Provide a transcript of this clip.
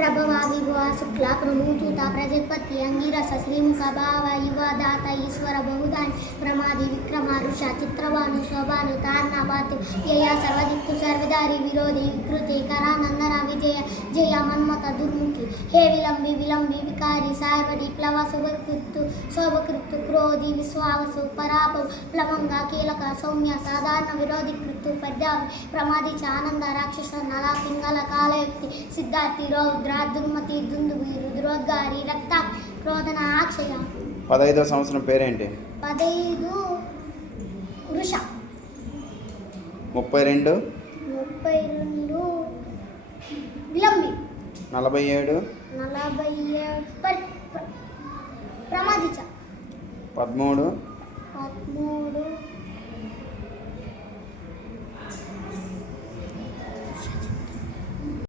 ప్రభవ విభవ శుక్ల క్రమూచూత ప్రజపతి అంగిరస శ్రీముఖ భావ యువ దాత ఈశ్వర బహుదాని ప్రమాది విక్రమ ఋష చిత్రవాణు శోభాను తార్ణపాతు వ్యయ సర్వదిక్కు సర్వదారి విరోధి వికృతి కరానందన విజయ జయ మన్మత దుర్ముఖి హే విలంబి విలంబి వికారి సార్వడి ప్లవ శుభకృత్తు శోభకృత్తు క్రోధి విశ్వావసు పరాపౌ ప్లవంగ కీలక సౌమ్య సాధారణ విరోధి కృత్తు పద్యావి ప్రమాది చ ఆనంద రాక్షస నల పింగళ కాలయుక్తి సిద్ధార్థి రౌద్ర దుర్మతి దుందుబి రుద్రోద్గారి రక్త క్రోధన అక్షయ. 15వ సంవత్సరం పేరేంటి? 15 వృష. 32 విలంబి. 47 ప్రమాదిచ. 13 13